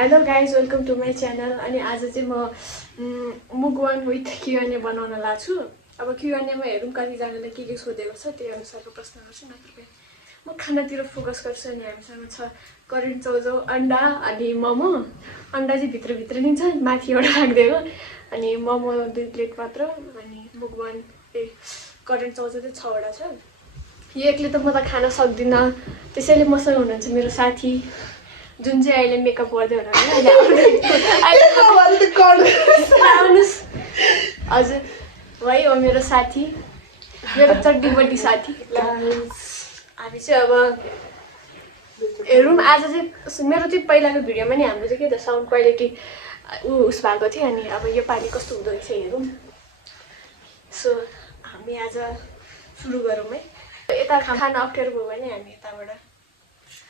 Hello guys, welcome to my channel. अनि आज चाहिँ म मुगवान विथ क्युएनए बनाउन लाग्छु। अब क्युएनएमा हेरौँ कतिजनाले के सोधेको छ, त्यही अनुसारको प्रश्न गर्छु न। म खानातिर फोकस गर्छु। अनि हामीसँग छ करेन्ट चौजौ, अन्डा अनि मोमो। अन्डा चाहिँ भित्रभित्र नै छ, माथि एउटा राखिदिएको। अनि मोमो 2 प्लेट मात्र। अनि मुगवान करेन्ट चौजौ चाहिँ 6वटा छ। यो एक्लै त म त खान सक्दिनँ, त्यसैले मसँग हुनुहुन्छ मेरो साथी, जुन चाहिँ अहिले मेकअप गर्दै हुनुहुन्छ। हजुर, है हो मेरो साथी, मेरो चड्डीबड्डी साथी। हामी चाहिँ अब हेरौँ। आज चाहिँ मेरो चाहिँ पहिलाको भिडियोमा नि हाम्रो चाहिँ के त साउन्ड क्वालिटी उस भएको थियो। अनि अब यो पालि कस्तो हुँदो रहेछ हेरौँ। सो हामी आज सुरु गरौँ है। यता खाना अप्ठ्यारो भयो भने हामी यताबाट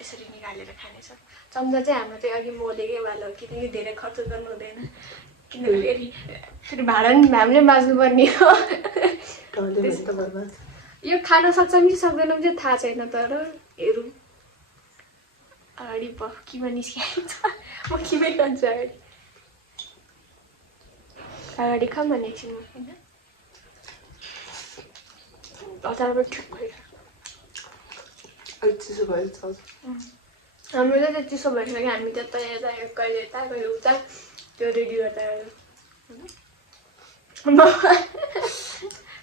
यसरी निकालेर खानेछौँ। चम्चा चाहिँ हाम्रो चाहिँ अघि मोलेकै वाला हो, किनकि धेरै खर्च गर्नु हुँदैन। किनभने फेरि भाडा नि हामीले माझ्नुपर्ने हो। यो खान सक्छौँ कि सक्दैनौँ चाहिँ थाहा छैन, तर हेरौँ। अगाडि किमा निस्किहाल्छ, म किमै खान्छु अगाडि। अगाडि खाऊँ भने एकछिन होइन, हतारबाट ठिक भइरहेको। चिसो भयो। हाम्रो चाहिँ चिसो भइसक्यो। हामी त्यता यता कहिले यता कहिले उता त्यो रेडी गर्दा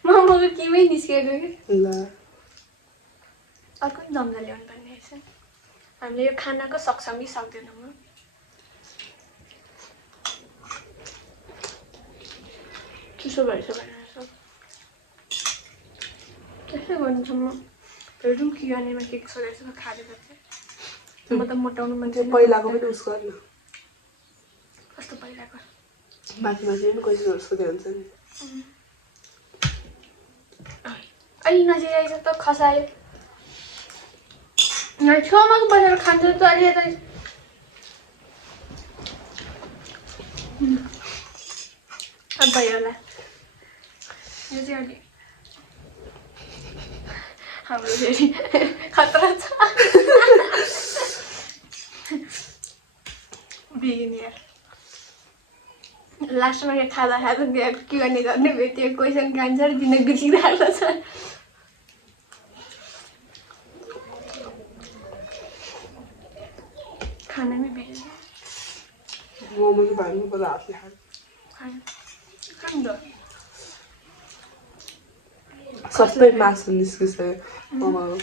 मोमोको किमै निस्केको कि अर्को पनि चम्चा ल्याउनु पर्ने रहेछ। हामीले यो खानाको सक्छौँ कि सक्दैनौँ। चिसो भएछ भनेर त्यसै गर्नुसम्म हेरौँ क्युएनएमा के छ रहेछ खाएर चाहिँ। म त मोटाउनु मान्छे पहिलाको पनि उस गर्न। कस्तो पहिलाको माथि पनि क्वेसनहरू सोध्यो हुन्छ नि। अलि नजिक आइज त खसायो। छेउमा बसेर खान्छ त अलि यता। अब भयो होला। यो चाहिँ अलि हाम्रो फेरि खतरा छ। बिगिनियर लास्टमा यहाँ खाँदा के गर्ने त्यो क्वेसन के आन्सर दिन बिर्सिरहेको छ। खानामै बिग्रिन्छ। मोमो चाहिँ भाग्नु पर्दा हातले खानु सबै मासु निस्किसक्यो मोमोको।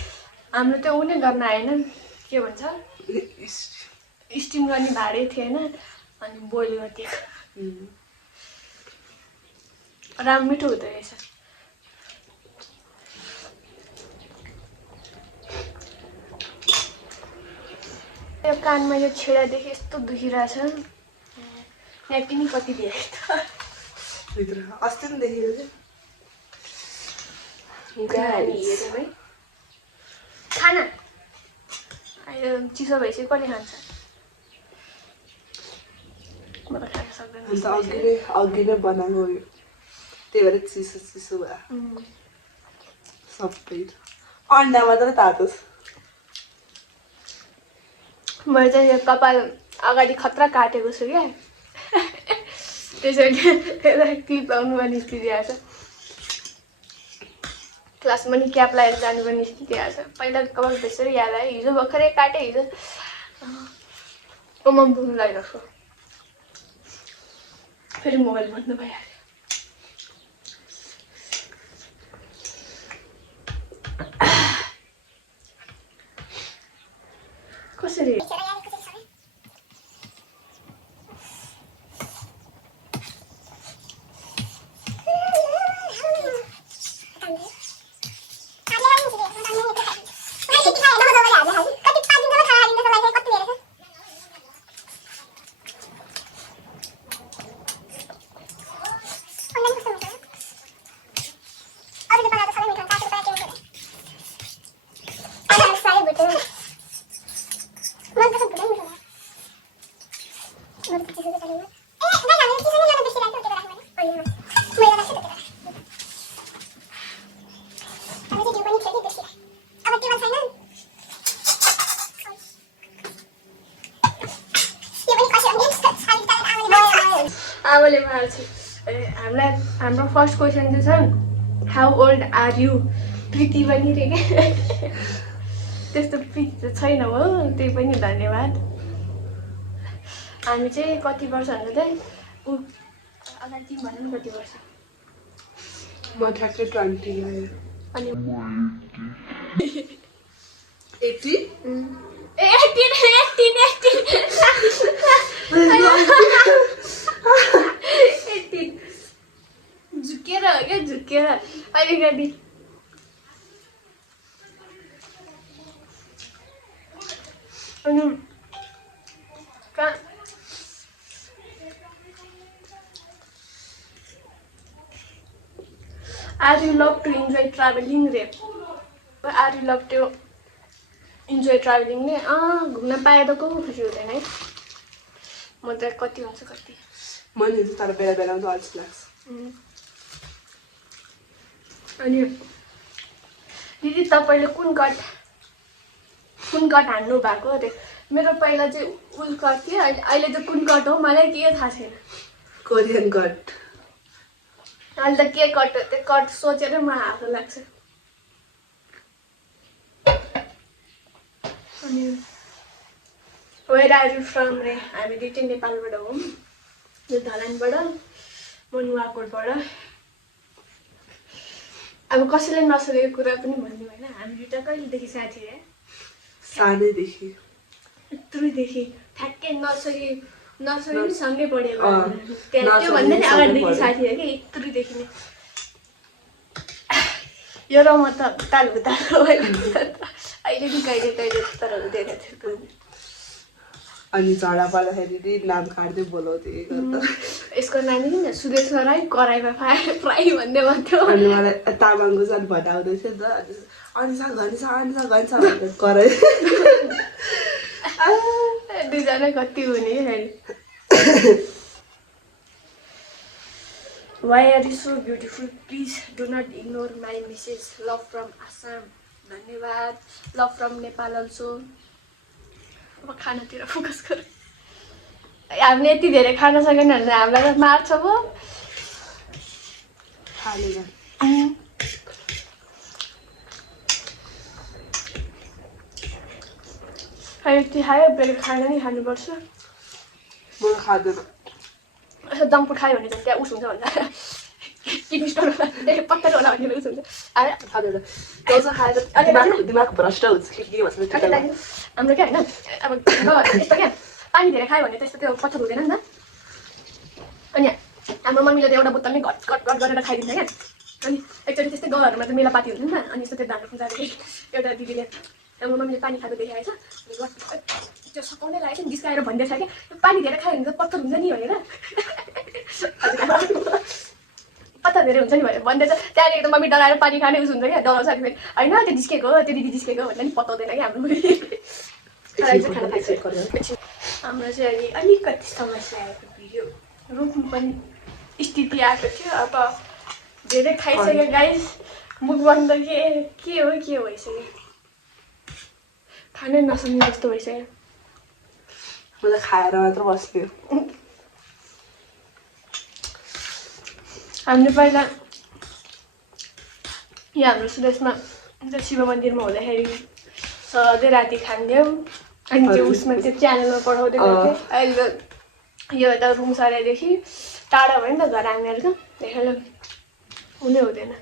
हाम्रो त्यो उनी गर्न आएन, के भन्छ स्टिम गर्ने भाँडै थिएन। अनि बोइल गरिदिएको। राम्रो मिठो हुँदो रहेछ। यो कानमा यो छेडादेखि यस्तो दुखिरहेछ। यहाँ पनि कति धेरै त भित्र अस्ति पनि देखेको हेरौँ है। खाना अहिले चिसो भएपछि कसले खान्छ? म त खान सक्दैन। अन्त अघि नै बनाएको यो, त्यही भएर चिसो चिसो भयो सबै। अन्डा मात्रै तातो छ। मैले चाहिँ यो कपाल अगाडि खतरा काटेको छु क्या, त्यसैले क्लिप लाउनु पर्ने स्थिति आएछ। क्लासमा नि क्याप लगाएर जानुपर्ने स्थिति आएछ। पहिला कपाल त्यसरी याद आयो, हिजो भर्खरै काटेँ। हिजो ओमम पुग्नु लागिरहेको, फेरि मोबाइल बन्द भइहाल्यो। कसरी आमाले मार्छ हाम्रो फर्स्ट क्वेसन चाहिँ छ हाउ ओल्ड आर यु प्रीति पनि रे के त्यस्तो प्रीति त छैन हो त्यही पनि धन्यवाद हामी चाहिँ कति वर्ष भन्दा चाहिँ अगाडि तिमी भन्नु कति वर्ष म ठ्याक्कै 20 आयो अनि 80 झुकेर हो क्या झुकेर अलिकति अनि Are you love to enjoy traveling रे Are you love to enjoy traveling ने घुम्न पाए त को खुसी हुँदैन है म त कति हुन्छ कति मैले चाहिँ तर बेला बेलामा त अल्छी लाग्छ अनि दिदी तपाईले कुन कट हान्नु भएको अरे मेरो पहिला चाहिँ उल कट थियो अहिले त कुन कट हो मलाई के थाहा छैन कोरियन कट अहिले त के कट हो त्यो कट सोचेर मलाई हाँसो लाग्छ अनि वेयर आर यु फ्रम रे हामी दुइटै नेपालबाट हौँ यो धरानबाट म नुवाकोटबाट अब कसैले नसोधेको कुरा पनि भन्नु होइन हामी दुइटा कहिलेदेखि साथी है सानैदेखि यत्रुदेखि ठ्याक्कै नर्सरी पनि सँगै पढेको त्यो भन्दा नि अगाडिदेखि साथी हो कि यत्रुदेखि नै यो र म त तालको अहिले नि कहिले तर हुँदैन थियो अनि झडा पर्दाखेरि नाम काट्दै बोलाउँथे यसको नानी किन सुदेश्वर राई कराईमा फ्राई भन्दै भन्थ्यो अनि मलाई तामाङको चाहिँ भटाउँदै थियो नि त अनिसा भनेर कराई दुईजना कति हुने फेरि Why are you so beautiful? Please do not ignore my message. Love from Assam. धन्यवाद. Love from Nepal also. अब खानातिर फोकस गर हामीले यति धेरै खान सकेन भने हामीलाई त मार्छ पो यति खायो बेलुका खाना नै खानुपर्छ म खाँदैन यसो दमपुर खायो भने चाहिँ त्यहाँ उस हुन्छ भन्छ किडनी स्टोन होला पत्तर होला भन्ने उस हुन्छ खाँदैन त्यो खाएर दिमाग भ्रष्ट हुन्छ के भन्छ हाम्रो क्या होइन अब यस्तो क्या पानी धेरै खायो भने त्यस्तो त्यो पत्थर हुँदैन नि त अनि हाम्रो मम्मीले त एउटा बोतलमै घट गरेर खाइदिन्छ क्या अनि एकचोटि त्यस्तै गाउँहरूमा त मेलापाती हुन्छ नि त अनि यस्तो त्यो धान खुम्चादेखि एउटा दिदीले हाम्रो मम्मीले पानी खाएको देखाएछ त्यो सकाउनै लागेको थियो जिस्काएर भन्दैछ क्या पानी धेरै खायो भने त पत्थर हुन्छ नि भनेर पत्थर धेरै हुन्छ नि भनेर भन्दैछ त्यहाँदेखि त मम्मी डराएर पानी खाने उस हुन्छ क्या डराउँछ फेरि होइन त्यो जिस्केको त्यो दिदी जिस्केको भन्दा नि पताउँदैन क्या हाम्रो हाम्रो चाहिँ अहिले अलिकति समस्या आएको थियो रोक्नु पनि स्थिति आएको थियो अब धेरै खाइसक्यो गाइस मुख बन्द के हो भइसक्यो खानै नसक्ने जस्तो भइसक्यो म त खाएर मात्र बस्ने हामीले पहिला यहाँ हाम्रो सुदेशमा शिव मन्दिरमा हुँदाखेरि सधैँ राति खान्थ्यौँ अनि त्यो उसमा त्यो च्यानलमा पठाउँदै गर्थ्यो अहिले यो यता रुम सरेदेखि टाढा भयो नि त घर हामीहरू त देखेर हुनै हुँदैन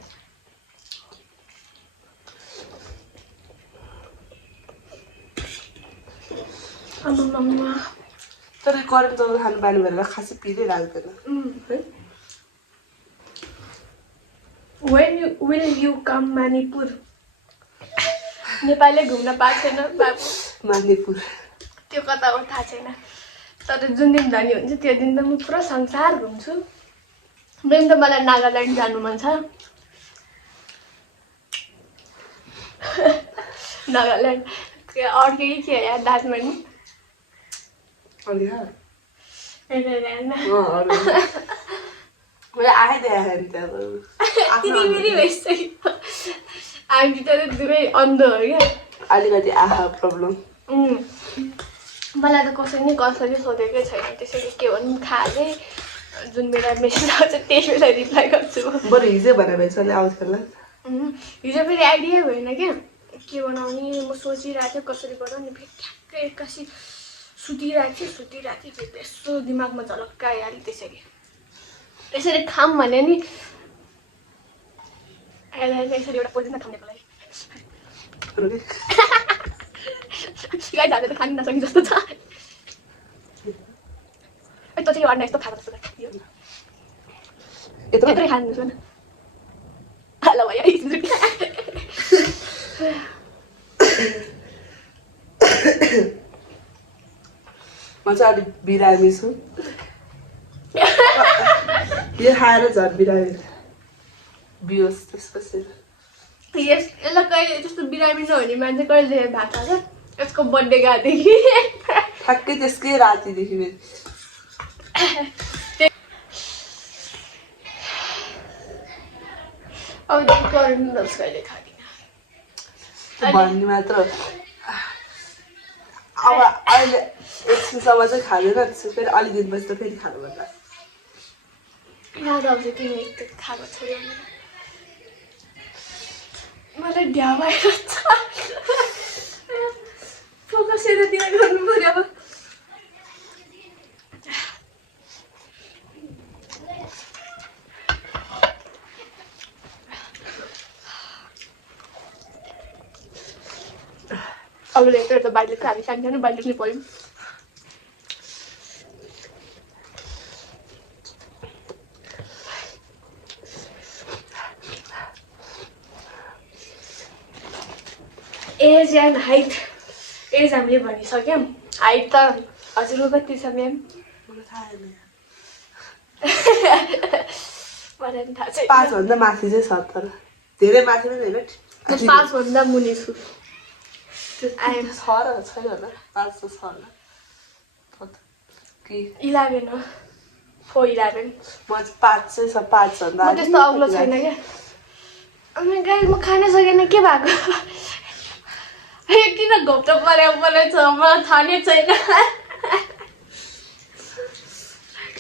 तर करेन्ट जब खानु बानी भनेर खासै पिरै लाग्दैन When will you come Manipur? नेपालले घुम्न पाएको छैन बाबु मणिपुर त्यो कता हो थाहा छैन तर जुन दिन धनी हुन्छ त्यो दिन त म पुरा संसार घुम्छु मेन त मलाई नागाल्यान्ड जानु मन छ नागाल्यान्ड अर्कै के यार दार्जिलिङ हामी त दुवै अन्ध हो क्या अलिकति आहा प्रब्लम मलाई त कसैले सोधेकै छैन त्यसैले के भन्नु थाहा जुन बेला मेसेज आउँछ त्यही बेला रिप्लाई गर्छु म। बरु हिजो भनेर यसले आउँछ होला। हिजो फेरि आइडिया भएन क्या के बनाउने म सोचिरहेको थिएँ कसरी बनाउने फेरि ठ्याक्कै एक्कासी सुतिरहेको थिएँ फेरि यसो दिमागमा झलक्क आइहाल्यो त्यसरी यसरी खाऊँ भने नि यसरी एउटा पोजिसनमा खानेको लागि गाई झाले त खानु नसक्ने जस्तो छ। तँ चाहिँ यो अन्डा यस्तो खाएको जस्तो लाग्यो यत्रै खानु न ल भयो म चाहिँ अलिक बिरामी छु यो खाएर झन् बिरामी बिहोस त्यसपछि यसलाई कहिले त्यस्तो बिरामी नहुने मान्छे कहिले भएको छ यसको बर्थडे गएदेखि ठ्याक्कै त्यसकै रातिदेखि अब नुडल्स कहिले खाँदिनँ भन्ने मात्र अब अहिले एकछिनसम्म चाहिँ खाँदैन फेरि अलिक दिनपछि त फेरि खानु पर्ला याद आउँछ किन यस्तो खाएको छोड्यो मलाई ढ्या भएर छ फोकस यतातिर गर्नु पर्यो अब अब यत्रो त बाहिर त हामी सानो बाहिर नै पऱ्यौँ एज एन्ड हाइट एज हामीले भनिसक्यौँ हाइट त हजुरको कति छ म्याम मलाई थाहा छैन मलाई पनि थाहा छैन 5 भन्दा माथि चाहिँ छ तर धेरै माथि पनि होइन 5 भन्दा मुनि छु छ र छैन होला 5 त छ होला कि 11 हो 411 म 5 चाहिँ छ 5 भन्दा म त्यस्तो अग्लो छैन क्या अनि गाई म खान सकेन के भएको किन घोप्ट परेको छ मलाई थाहा नै छैन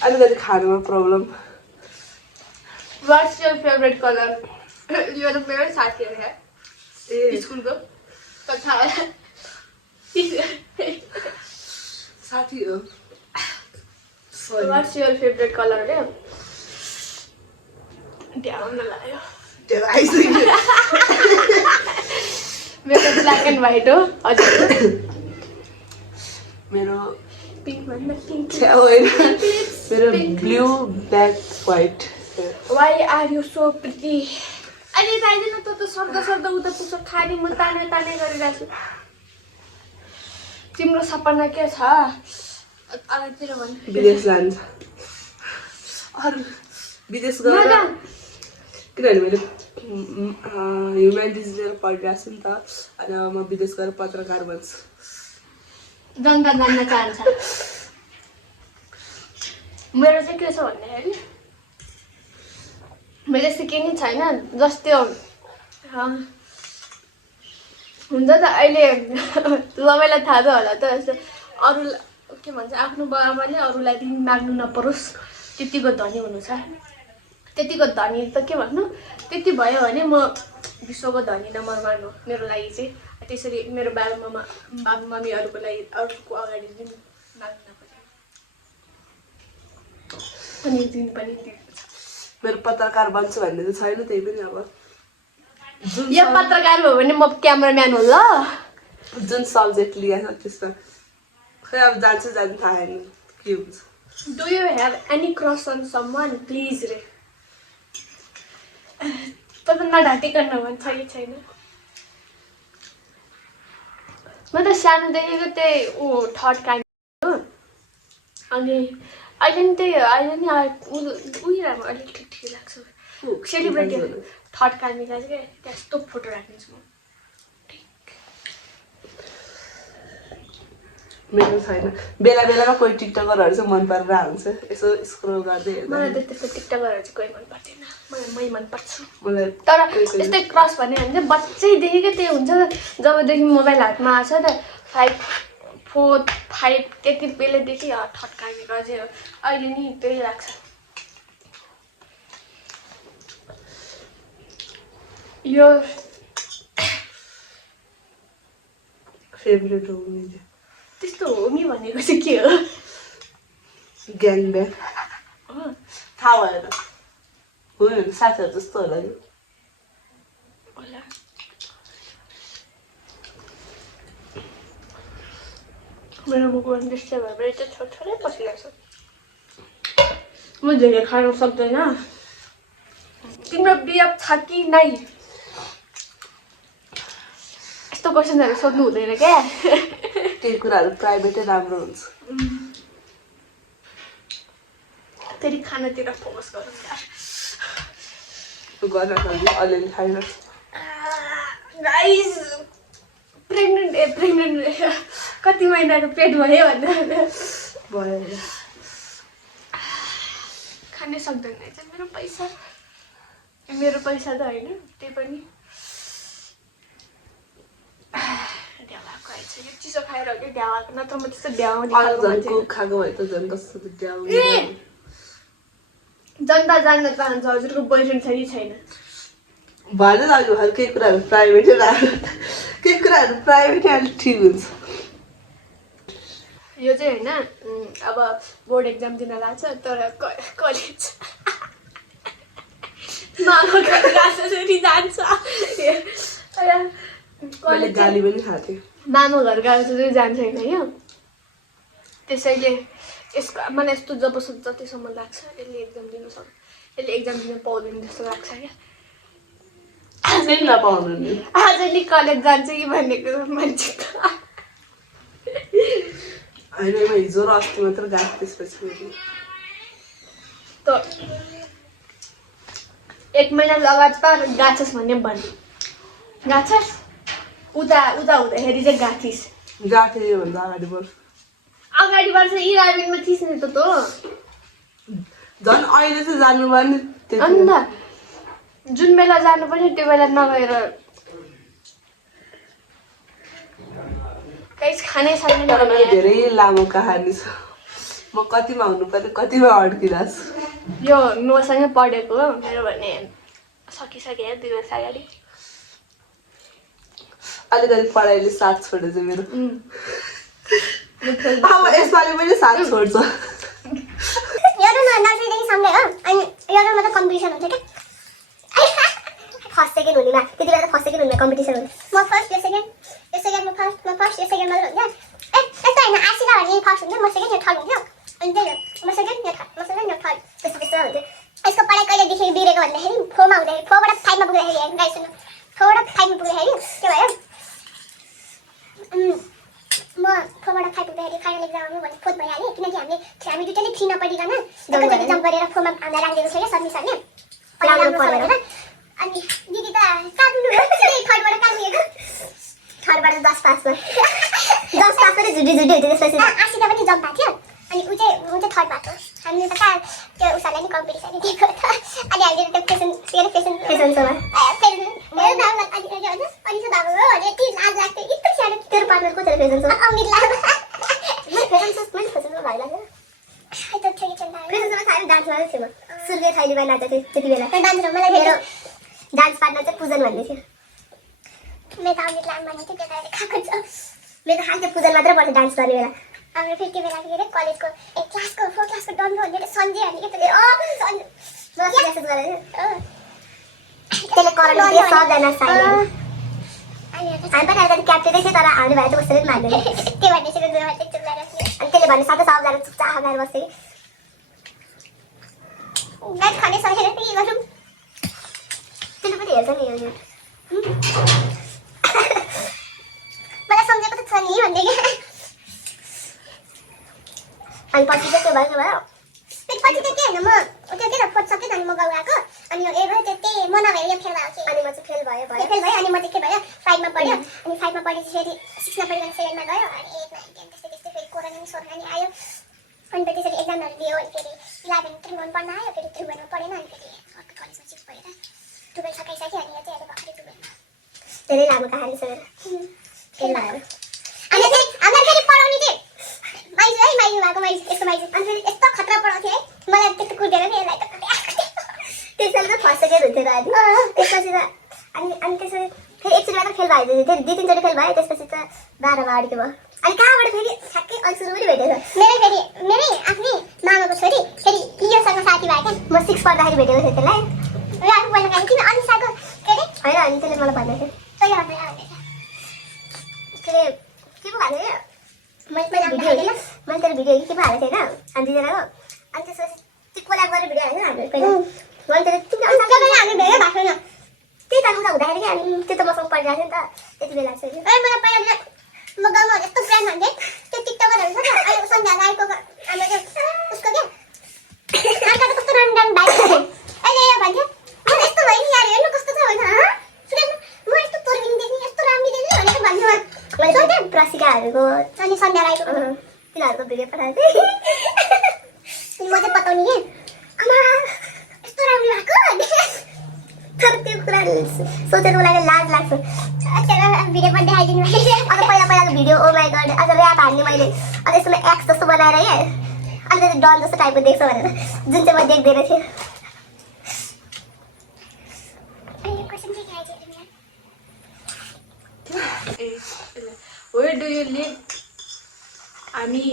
अलिकति खानुमा problem what's your favourite colour यो त मेरो साथीहरू है स्कुलको कथा साथी हो वाट्स योर फेभरेट कलर रे ध्यान लाग्यो मेरो ब्ल्याक एन्ड व्हाइट हो हजुर मेरो पिङ्क भन्दा पिङ्क होइन मेरो blue black white why are you so pretty अहिले पाइँदैन त सर्दा उता पुग्छ खाने म ताने गरिरहेको छु तिम्रो सपना के छ अगाडितिर भन् विदेश जान्छ अरू विदेश गएर किनभने मैले ह्युम्यानिटिज लिएर पढिरहेको छु नि त अनि अब म विदेश गएर पत्रकार बन्छु जनता जान्न चाहन्छ मेरो चाहिँ के छ भन्दाखेरि मैले सिकेँ नि छैन जस्तै हुन्छ त अहिले तपाईँलाई थाहा छ होला त यस्तो अरू के भन्छ आफ्नो बाबाले अरूलाई पनि माग्नु नपरोस् त्यतिको धनी हुनु छ त्यतिको धनी त के भन्नु त्यति भयो भने म विश्वको धनी नम्बर 1 हो मेरो लागि चाहिँ त्यसरी मेरो बाबा मम्मीहरूको लागि अरूको अगाडि पनि माग्नु नपर्यो अनि दिन पनि मेरो पत्रकार बन्छु भन्ने त छैन त्यही पनि अब यो पत्रकार भयो भने म क्यामेराम्यान हो ल जुन सब्जेक्ट लिएको छ त्यसमा खै अब जान्छु थाहा छैन के हुन्छ do you have any crush on someone please रे तपाईँ नढाँटिकन भन्छ कि छैन म त सानोदेखिको त्यही थर्ड काइन्ड हो अनि अहिले नि त्यही हो अहिले नि उयो अलिक ठिक लाग्छ सेलिब्रेटी थर्ड काइन्डमा चाहिँ त्यस्तो फोटो राख्नेछु म मेरो छैन बेला बेलामा कोही टिकटकरहरू चाहिँ मन परेर हुन्छ यसो स्क्रोल गर्दै मलाई त त्यस्तो टिकटकरहरू चाहिँ कोही मन पर्दैन मलाई मै मन पर्छु मलाई तर यस्तै क्रस भन्यो भने चाहिँ बच्चैदेखिकै त्यही हुन्छ जबदेखि मोबाइल हातमा आएको छ त 5, 4, 5 त्यति बेलादेखि थर्ड काइन्ड चाहिँ अहिले नि त्यही लाग्छ यो फेभरेट हो मेरो त्यस्तो हो नि भनेको चाहिँ के हो ग्याङ ब्याङ हो थाहा भएन होइन साथीहरू जस्तो होला नि होला मेरो मुखमा दृश्य भएर चाहिँ छोटछोटै पसिरहेको छ म धेरै खानु सक्दैन तिम्रो बिहेव छ कि नै यस्तो क्वेसनहरू सोध्नु हुँदैन क्या केही कुराहरू प्राइभेटै राम्रो हुन्छ फेरि खानातिर फोकस गरौँ यार गर्न सक्ने अलिअलि खाइरहेको गाइस प्रेग्नेन्ट कति महिनाको पेट भयो भन्दा भयो खानै सक्दैन रहेछ मेरो पैसा त होइन त्यही पनि ढ्यावाको आएछ यो चिसो खाएर हो कि ढ्यावाको नत्र म त्यस्तो ढ्याउने खालको मान्छे कुक खाएको भए त झन् कस्तो ड्याउने जनता जान्न चाहन्छ हजुरको बोयफ्रेन्ड छ कि छैन भने लाग्यो केही कुराहरू प्राइभेटै राख्नु केही कुराहरू प्राइभेटै अलिक ठिक हुन्छ यो चाहिँ होइन अब बोर्ड एक्जाम दिन लाग्छ तर कलेज मामा घर गएको फेरि जान्छ मैले गाली पनि खाएको थिएँ मामा घर गएको चाहिँ जान्छ होइन यो त्यसैले यसको मलाई यस्तो जब जतिसम्म लाग्छ यसले एक्जाम दिन पाउँदैन जस्तो लाग्छ क्या आजै नपाउनु नि आज नि कलेज जान्छ कि भनेको मान्छे होइन म हिजो र अस्ति मात्र गएको त्यसपछि मैले त 1 महिना लगातार गाछस् भन्ने भन्नु गाछस् उता हुँदाखेरि चाहिँ गाथिस् गएको थिएँ योभन्दा अगाडि वर्ष अगाडि वर्ष इराबिनमा थिइस् नि त झन् अहिले चाहिँ जानुभयो नि अन्त जुन बेला जानुपर्ने त्यो बेला नगएर कहीँ खानै छैन तर मेरो धेरै लामो कहानी छ म कतिमा हुनुपर्ने कतिमा अड्किरहेको छु यो मसँगै पढेको हो मेरो भने सकिसक्यो 2 वर्ष अगाडि अलिकति पढाइले साथ छोडेछ मेरो अब यसपालि पनि साथ छोड्छ एउटामा नर्सरीदेखि सँगै हो अनि एउटामा त कम्पिटिसन हुन्छ क्या फर्स्ट सेकेन्ड हुनेमा त्यति बेला त फर्स्ट सेकेन्ड हुने कम्पिटिसन हुन्छ म फर्स्ट यो सेकेन्ड म फर्स्ट यो सेकेन्ड मात्र हुन्छ यस्तो होइन आशिला भने फर्स्ट हुन्थ्यो म सेकेन्ड यो थर्ड हुन्थ्यो अनि त्यही हो म सेकेन्ड यो थर्ड त्यस्तो हुन्थ्यो यसको पढाइ कहिलेदेखि बिग्रेको भन्दाखेरि 4 मा हुँदाखेरि 4 बाट 5 मा पुग्दाखेरि गाइस सुन्नु 4 बाट 5 मा पुग्दाखेरि के भयो म 4 बाट 5 पुग्दाखेरि फाइनल एक्जाममा भने फोर्थ भइहाल्यो किनकि हामी दुईटैले 3 नपढिकन एकैचोटि जम्प गरेर 4 मा हामीलाई राखिदिएको थियो क्या सर मिसरले पढाइ राम्रो छ भनेर अनि दिदी त काट्नु हो थर्ड बाट काट्नु थर्ड बाट 10 पास भयो 10 पास पनि झुडी हुँदै त्यसपछि आशिका पनि जम्प भएको थियो अनि उ चाहिँ थर्ड भएको हामीले त कहाँ त्यो उसलाई नि कम्पिटिसन दिएको त अनि हामीले त्यो फेसन सोमा मेरो नाम अनि चाहिँ बाबु हो भने यति लाज लाग्थ्यो यस्तो सानो तेरो पार्टनर को थियो फेसन सोमा अमित लामा फेसन सोमा भाइ लाग्यो फेसन सोमा सानो डान्समा थियो म सूर्य थैलीमा नाच्दै थिएँ त्यति बेला डान्समा मलाई मेरो डान्स पार्टनर चाहिँ पूजन भन्ने थियो मेरो त अमित लामा भन्ने थियो त्यता खाएको छ मेरो त खासै पूजन मात्रै पर्छ डान्स गर्ने बेला हाम्रो फेरि त्यो बेला के अरे कलेजको 4 क्लासको डन्डो भन्ने सन्जय अनि के त्यसले कराउनु थियो सबजना साइलेन्ट हामी पनि अहिले क्याप्टेनै थियो तर हामी भाइ त कसरी पनि मान्दैन त्यो भन्ने चाहिँ दुई मान्छे चुप गरेर अनि त्यसले भन्ने साथै सबजना चुपचाप भएर बस्थे म्याच खाने सकेर के गरौँ त्यसले पनि हेर्छ नि यो मलाई सम्झेको त छ नि भन्दै क्या अनि पछि चाहिँ के भयो पछि चाहिँ के होइन म त्यो के त फोर्थ सकेँ अनि म गाउँ गएको अनि यो भयो त्यही म नभएर यो फेल भएको अनि म चाहिँ फेल भयो अनि म चाहिँ के भयो 5 मा पढ्यो अनि 5 मा पढेपछि फेरि 6 मा पढेर 7 मा गयो अनि 8 9 10 त्यस्तै फेरि कोरोना सोर्ना आयो अनि त्यसरी एक्जामहरू दियो अनि फेरि 11 त्रिभुवन पढ्न आयो फेरि त्रिभुवनमा पढेन अनि फेरि अर्को कलेजमा सिफ्ट भएर 12 सकाइसक्यो अनि यो चाहिँ अहिले भर्खरै 12 धेरै लामो कहानी छ मेरो फेल भयो अनि फेरि हामीलाई फेरि पढाउने चाहिँ माइजू भएको माइजू यस्तो माइजू अनि फेरि यस्तो खतरा पढाउँथ्यो है मलाई त्यस्तो कुटेर नि यसलाई त त्यसैले त फर्स्ट सेकेन्ड हुन्थ्यो त अनि त्यसपछि त अनि भयो फेरि 2-3 चोटि फेल भयो त्यसपछि त 12 मा अडिको भयो अनि कहाँबाट फेरि ठ्याक्कै अघि सुरु पनि भेटेको मेरै आफ्नै मामाको छोरी फेरि योसँग साथी भयो क्या म 6 पढ्दाखेरि भेटेको थिएँ त्यसलाई र आफू पढ्न गएको किन अनिसाको के अरे होइन अनि त्यसले मलाई भन्दै थियो के पो भएको थियो मैले तेरो भिडियो के पो हालेको थिएँ होइन अनि दिदीलाई हो अनि त्यसपछि त्यो कोलाब गरेर भिडियो हालेको हामीले पहिला मैले तिमीले हामी भेटेर भएको छैन त्यही त उता हुँदाखेरि क्या अनि त्यो त मसँग पढिरहेको थियो नि त त्यति बेला चाहिँ मलाई पहिला म गाउँमा यस्तो प्लान भन्थेँ त्यो टिकटकरहरू छ नि अहिले सन्ध्या राईको हाम्रो त्यो उसको क्या अर्का त कस्तो राम्रो राम्रो बाइक छ अहिले यो भन्थ्यो म यस्तो भयो नि यार हेर्नु कस्तो छ होइन म यस्तो तोर्बिनी देख्ने यस्तो राम्रो देख्ने भनेर भन्थ्यो मैले सोधेँ प्रसिकाहरूको अनि सन्ध्या राईको तिनीहरूको भिडियो पठाएको थिएँ म चाहिँ पताउने कि आमा यस्तो राम्रो भएको तर त्यो कुरा सोचेर मलाई लाज लाग्छ भिडियो पनि देखाइदिनु अब पहिलाको भिडियो ओ माई गड अझ ऱ्याप हाल्ने मैले अझ यसमा एक्स जस्तो बनाएर क्या अलिकति डन जस्तो टाइपको देख्छ भनेर जुन चाहिँ म देख्दैन थिएँ Where do you live? हामी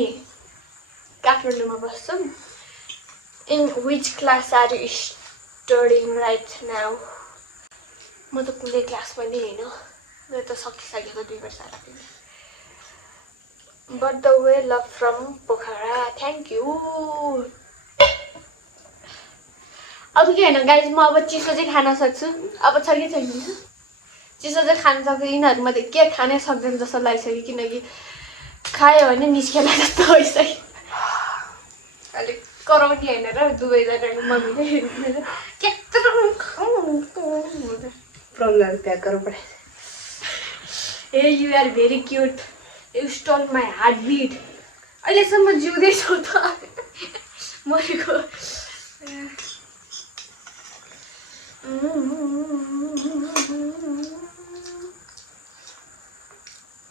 काठमाडौँमा बस्छौँ In which class are you studying right now? म त कुनै क्लास पनि होइन मेरो त सकिसकेको 2 वर्ष लाग्यो But the way love from Pokhara. Thank you. अब के होइन गाइज म अब चिसो चाहिँ खान सक्छु अब छ कि छैन चिसो चाहिँ खान सक्छु यिनीहरूमा त के खानै सक्दैन जस्तो लागिसक्यो किनकि खायो भने निस्केला जस्तो भइसक्यो अलिक कराउने होइन र दुवैजनाको मम्मीले प्रब्लम प्याक गरेर पठाए Hey, you are very cute. You stole my heartbeat. अहिलेसम्म जिउँदैछौ त मरेको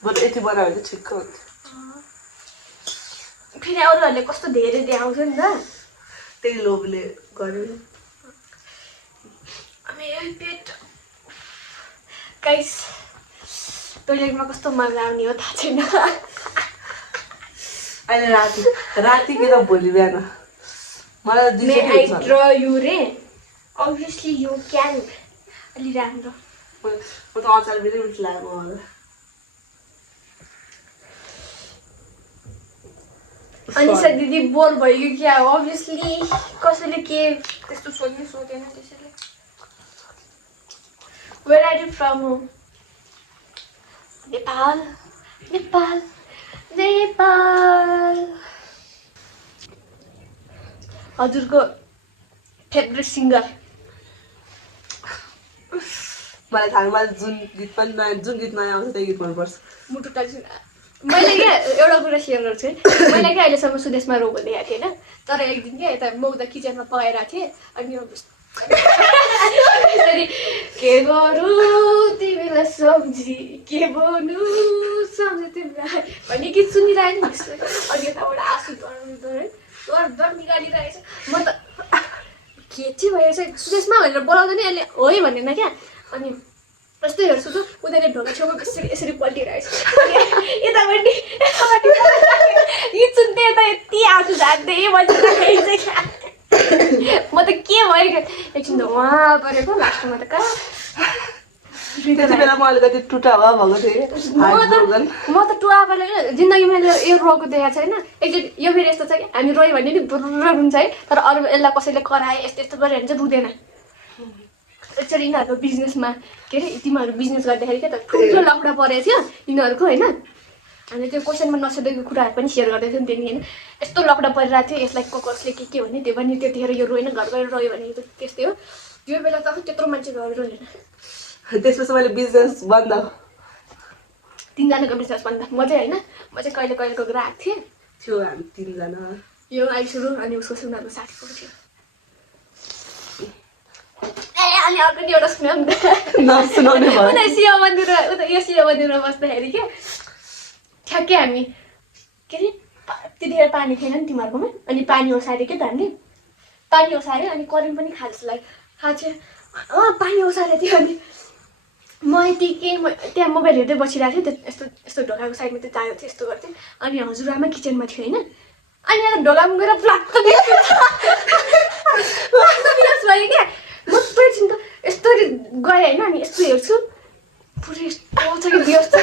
बरु यति बनायो भने ठिक्क हुन्छ फेरि अरूहरूले कस्तो धेरै देखाउँछ नि त त्यही लोभले गर्यो मेरो पेट गाइस टोइलेटमा कस्तो मजा आउने हो थाहा छैन अहिले राति के त भोलि बिहान मलाई May I draw you रे Obviously you can अलि राम्रो म त अचार बेरै मिठो लाग्यो मलाई अनिसा दिदी बोर भयो क्या अभियसली कसैले के त्यस्तो सोधेन त्यसैले Where are you from? Nepal. हजुरको फेभरेट सिङ्गर मलाई थाहा मलाई जुन गीत नयाँ आउँछ त्यही गीत मनपर्छ मुटु टाल्छु मैले क्या एउटा कुरा सेयर गर्छु है मैले क्या अहिलेसम्म सुदेशमा रोबो देखाएको थिएँ होइन तर एक दिन क्या यता म उता किचनमा पकाइरहेको थिएँ अनि यसरी के गरौँ तिमीलाई सम्झी के भन्नु सम्झ तिमीलाई भन्ने गीत सुनिरहेको नि अनि यताबाट आँसु दर निकालिरहेको छ म त के चाहिँ भयो चाहिँ सुदेशमा भनेर बोलाउँदा नि अहिले हो है भनेन क्या अनि यस्तो हेर्छु त उनीहरूले ढोका छेउमा यसरी पल्टिरहेको छ यतापट्टि गीत सुन्दै यता यति आँसु झार्दै बजिरहेको छ म त के भयो एकछिन त उहाँ परेको लास्टमा त कहाँ त्यति बेला म अलिकति टुटा भए भएको थिएँ म त टुवापाले जिन्दगीमा यो रोएको देखाएको छैन एकचोटि यो फेरि यस्तो छ कि हामी रोयो भने नि बुर्र रुन्छ है तर अरू यसलाई कसैले कराए यस्तो यस्तो गऱ्यो भने चाहिँ रुँदैन यसरी यिनीहरूको बिजनेसमा के अरे तिमीहरू बिजनेस गर्दाखेरि क्या त ठुलो लकडा परेको थियो यिनीहरूको होइन हामीले त्यो क्वेसनमा नसोधेको कुराहरू पनि सेयर गर्दै थियौँ त्यहाँदेखि होइन यस्तो लकडा परिरहेको थियो यसलाई कसले के भने त्यो पनि त्यतिखेर यो रोएन घर गएर रोयो भने त त्यस्तै हो त्यो बेला त त्यत्रो मान्छे गएर रोएन त्यसपछि मैले बिजनेस बन्द 3 जनाको बिजनेस बन्द म चाहिँ होइन म चाहिँ कहिलेको ग्राहक थिएँ थियो हामी 3 जना यो आइसुरु अनि उसको सुनाको साथीको थियो अनि अर्को नि एउटा सुनाउँ नसुनाउने भयो उता शिव मन्दिर उता यो शिव मन्दिरमा बस्दाखेरि क्या ठ्याक्कै हामी के अरे त्यतिखेर पानी थिएन नि तिमीहरूकोमा अनि पानी ओसार्यो क्या त हामीले पानी ओसार्यो अनि करेन्ट पनि खा जस्तो लाग्यो पानी ओसारेको थियो अनि म यतिकै त्यहाँ मोबाइल हेर्दै बसिरहेको थिएँ यस्तो यस्तो ढोकाको साइडमा त्यो चायो थियो यस्तो गर्थेँ अनि हजुरआमा किचनमा थियो होइन अनि यहाँ ढोकामा गएर प्लाक्क भयो क्या म पुरै चिन्ता यस्तो गएँ होइन अनि यस्तो हेर्छु पुरै यस्तो छ कि व्यस्त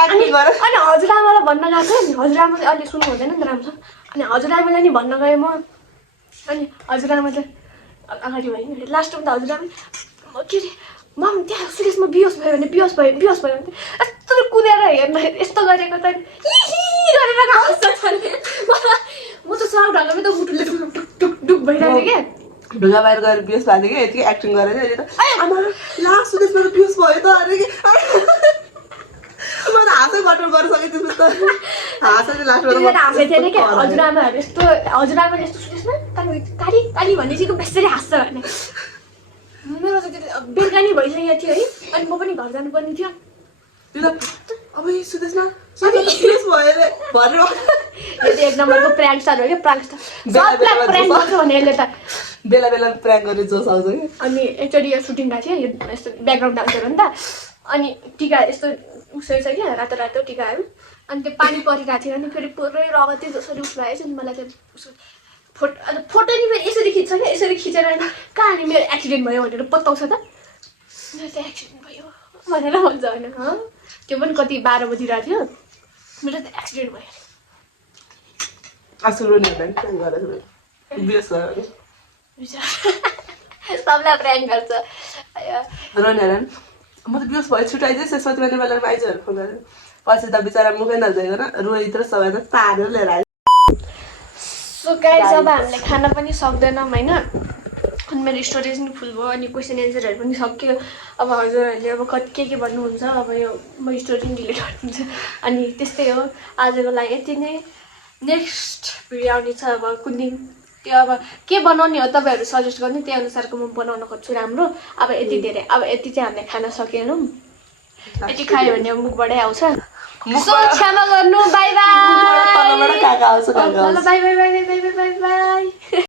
अनि हजुरआमालाई भन्न गएको थिएँ नि हजुरआमाले अहिले सुन्नु हुँदैन नि त राम्रो अनि हजुरआमालाई नि भन्न गएँ म अनि हजुरआमा चाहिँ अगाडि भयो नि लास्टमा त हजुरआमा के अरे मम त्यहाँ सुरेशमा बिहोस भयो भने बिहोस भयो भने यस्तो कुदेर हेर्न यस्तो गरेको त गरेर हाँस्छ म त साउ ढङ्गमै त मुटुले ढुक भइरहेको क्या ढुङ्गा बाहिर गएर बिहोस भएको थियो कि यतिकै एक्टिङ गरेर अहिले त आमा लास्ट सुदेशमा त बिहोस भयो त अरे कि म त हाँसै कन्ट्रोल गरिसकेँ त्यसपछि त हाँसेर लास्टमा हाँसेको थिएन क्या हजुरआमाहरू यस्तो हजुरआमाले यस्तो सुदेशमा काली काली भन्ने चाहिँ बेसरी हाँस्छ भने मेरो त बेलुका नि भइसकेको थियो है अनि म पनि घर जानुपर्ने थियो अब सुदेशमा बिहोस भयो अरे भनेर यो त एक नम्बरको प्र्याङ्क स्टार हो क्या प्र्याङ्क स्टार सबलाई प्र्याङ्क गर्छ भने यसले त बेला बेला प्र्याङ्क गर्ने जोस आउँछ कि अनि एकचोटि यो सुटिङ गएको थियो यो यस्तो ब्याकग्राउन्ड डान्सर हो नि त अनि टिका यस्तो उसो छ क्या रातो रातो टिकाहरू अनि त्यो पानी परिरहेको थियो अनि फेरि पुरै रगतै जसरी उस भएछ नि मलाई त्यो उसो फोटो नि फेरि यसरी खिच्छ क्या यसरी खिचेर अनि कहाँ अनि मेरो एक्सिडेन्ट भयो भनेर पत्ताउँछ त मेरो त एक्सिडेन्ट भयो भनेर भन्छ होइन त्यो पनि कति 12 बजिरहेको थियो मेरो त एक्सिडेन्ट भयो आजकल रोनी हुँदैन प्र्याङ्क गरेर बिहोस भयो सबलाई प्र्याङ्क गर्छ रोनी हेर म त बिहोस भयो छुट्याइदिएँ त्यसपछि मैले बेलामा आइजहरू फोन गरेर पछि त बिचरा मुखै नजाइकन रोहित र सबैलाई तारेर लिएर आयो सो गाइस अब हामीले खाना पनि सक्दैनौँ होइन अनि मेरो स्टोरेज पनि फुल भयो अनि क्वेसन एन्सरहरू पनि सक्यो अब हजुरहरूले अब के भन्नुहुन्छ अब यो म स्टोरी पनि डिलिट गरिदिन्छु अनि त्यस्तै हो आजको लागि यति नै नेक्स्ट भिडियो आउने छ अब कुन दिन त्यो अब के बनाउने हो तपाईँहरू सजेस्ट गर्नु त्यही अनुसारको म बनाउन खोज्छु राम्रो अब यति धेरै अब यति चाहिँ हामीले खाना सकेनौँ यति खायो भने मुखबाटै आउँछ सो क्षमा गर्नु बाई बाई तलबाट काका आउँछ by by by by by by by